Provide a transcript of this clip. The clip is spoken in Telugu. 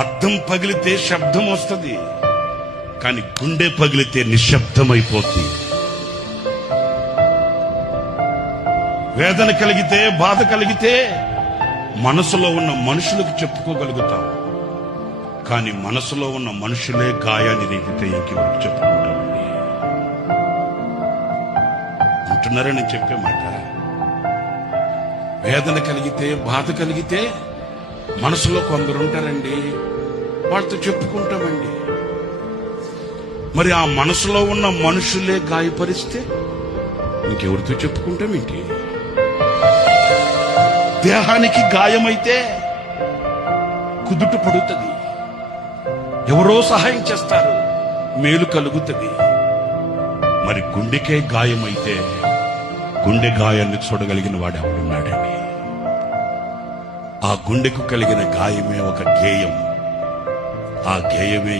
అద్దం పగిలితే శబ్దం వస్తుంది, కానీ గుండె పగిలితే నిశ్శబ్దమైపోద్ది. వేదన కలిగితే, బాధ కలిగితే మనసులో ఉన్న మనుషులకు చెప్పుకోగలుగుతాం, కానీ మనసులో ఉన్న మనుషులే గాయాన్ని రేపితే ఇంకెవరికి చెప్పుకుంటామండి? అంటున్నారా నేను చెప్పే మాట? వేదన కలిగితే, బాధ కలిగితే మనసులో కొందరు ఉంటారండి, వాళ్ళతో చెప్పుకుంటామండి. మరి ఆ మనసులో ఉన్న మనుషులే గాయపరిస్తే ఇంకెవరితో చెప్పుకుంటామేంటి? దేహానికి గాయమైతే కుదుట పడుతుంది, ఎవరో సహాయం చేస్తారు, మేలు కలుగుతుంది. మరి గుండెకే గాయమైతే గుండె గాయాన్ని చూడగలిగిన వాడు ఎవడున్నాడండి? ఆ గుండెకు కలిగిన గాయమే ఒక గేయం. ఆ గేయమే